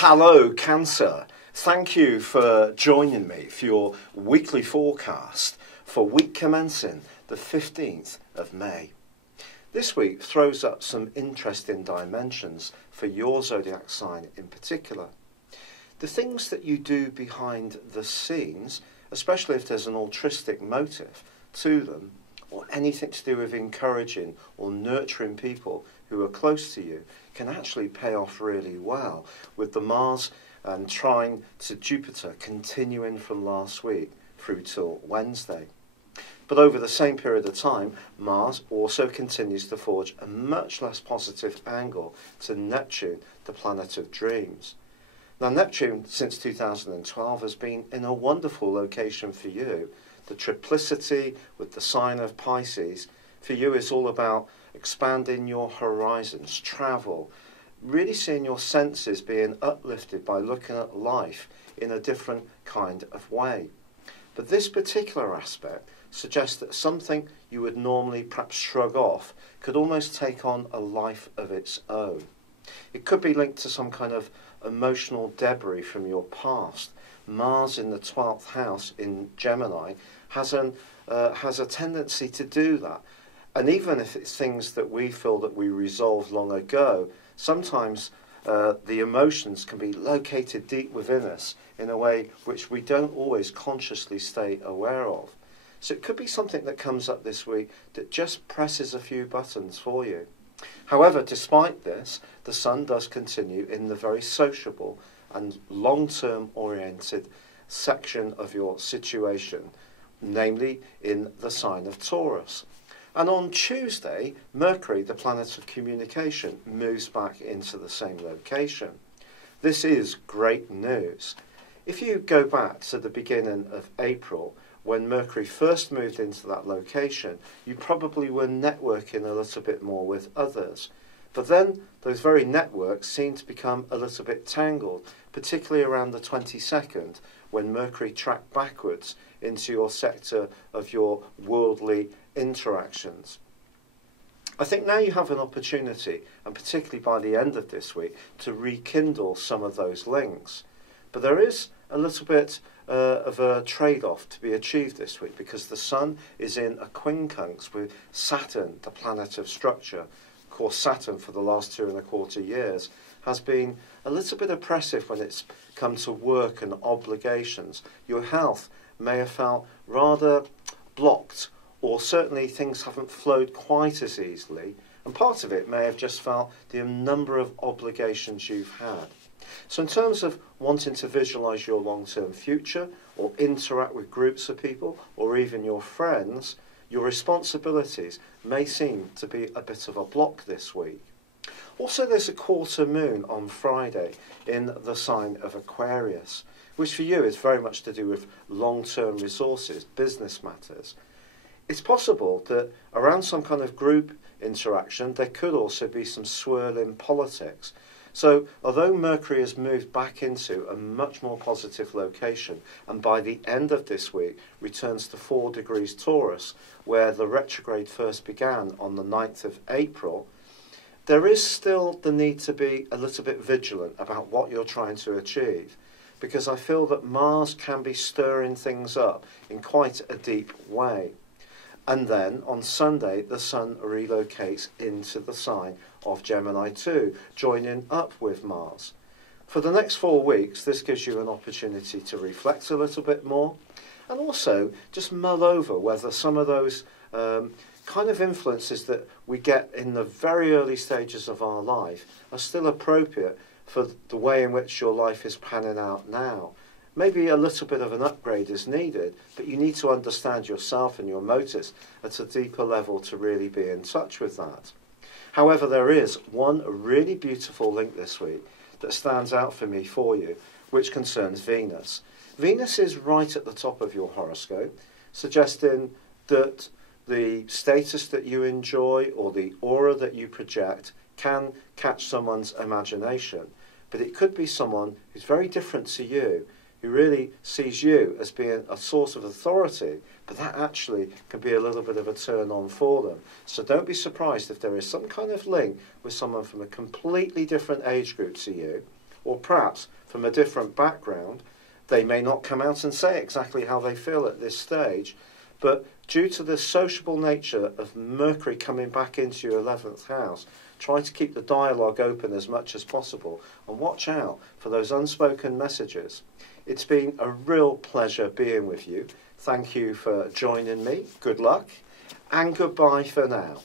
Hello, Cancer. Thank you for joining me for your weekly forecast for week commencing the 15th of May. This week throws up some interesting dimensions for your zodiac sign in particular. The things that you do behind the scenes, especially if there's an altruistic motive to them, or anything to do with encouraging or nurturing people who are close to you, can actually pay off really well, with the Mars and trine to Jupiter continuing from last week through till Wednesday. But over the same period of time, Mars also continues to forge a much less positive angle to Neptune, the planet of dreams. Now, Neptune, since 2012, has been in a wonderful location for you. The triplicity with the sign of Pisces, for you, is all about expanding your horizons, travel, really seeing your senses being uplifted by looking at life in a different kind of way. But this particular aspect suggests that something you would normally perhaps shrug off could almost take on a life of its own. It could be linked to some kind of emotional debris from your past. Mars in the 12th house in Gemini has a tendency to do that. And even if it's things that we feel that we resolved long ago, sometimes the emotions can be located deep within us in a way which we don't always consciously stay aware of. So it could be something that comes up this week that just presses a few buttons for you. However, despite this, the Sun does continue in the very sociable and long-term oriented section of your situation, namely in the sign of Taurus. And on Tuesday, Mercury, the planet of communication, moves back into the same location. This is great news. If you go back to the beginning of April, when Mercury first moved into that location, you probably were networking a little bit more with others. But then those very networks seem to become a little bit tangled, particularly around the 22nd, when Mercury tracked backwards into your sector of your worldly interactions. I think now you have an opportunity, and particularly by the end of this week, to rekindle some of those links. But there is a little bit of a trade-off to be achieved this week, because the Sun is in a quincunx with Saturn, the planet of structure. Of course, Saturn for the last 2.25 years has been a little bit oppressive when it's come to work and obligations. Your health may have felt rather blocked, or certainly things haven't flowed quite as easily, and part of it may have just felt the number of obligations you've had. So in terms of wanting to visualise your long-term future, or interact with groups of people, or even your friends, your responsibilities may seem to be a bit of a block this week. Also, there's a quarter moon on Friday in the sign of Aquarius, which for you is very much to do with long-term resources, business matters. It's possible that around some kind of group interaction, there could also be some swirling politics. So, although Mercury has moved back into a much more positive location, and by the end of this week returns to 4 degrees Taurus, where the retrograde first began on the 9th of April, there is still the need to be a little bit vigilant about what you're trying to achieve, because I feel that Mars can be stirring things up in quite a deep way. And then on Sunday, the Sun relocates into the sign of Gemini too, joining up with Mars. For the next 4 weeks, this gives you an opportunity to reflect a little bit more, and also just mull over whether some of those kind of influences that we get in the very early stages of our life are still appropriate for the way in which your life is panning out now. Maybe a little bit of an upgrade is needed, but you need to understand yourself and your motives at a deeper level to really be in touch with that. However, there is one really beautiful link this week that stands out for me for you, which concerns Venus. Venus is right at the top of your horoscope, suggesting that the status that you enjoy or the aura that you project can catch someone's imagination. But it could be someone who's very different to you, who really sees you as being a source of authority, but that actually can be a little bit of a turn on for them. So don't be surprised if there is some kind of link with someone from a completely different age group to you, or perhaps from a different background. They may not come out and say exactly how they feel at this stage, but due to the sociable nature of Mercury coming back into your 11th house, try to keep the dialogue open as much as possible and watch out for those unspoken messages. It's been a real pleasure being with you. Thank you for joining me. Good luck and goodbye for now.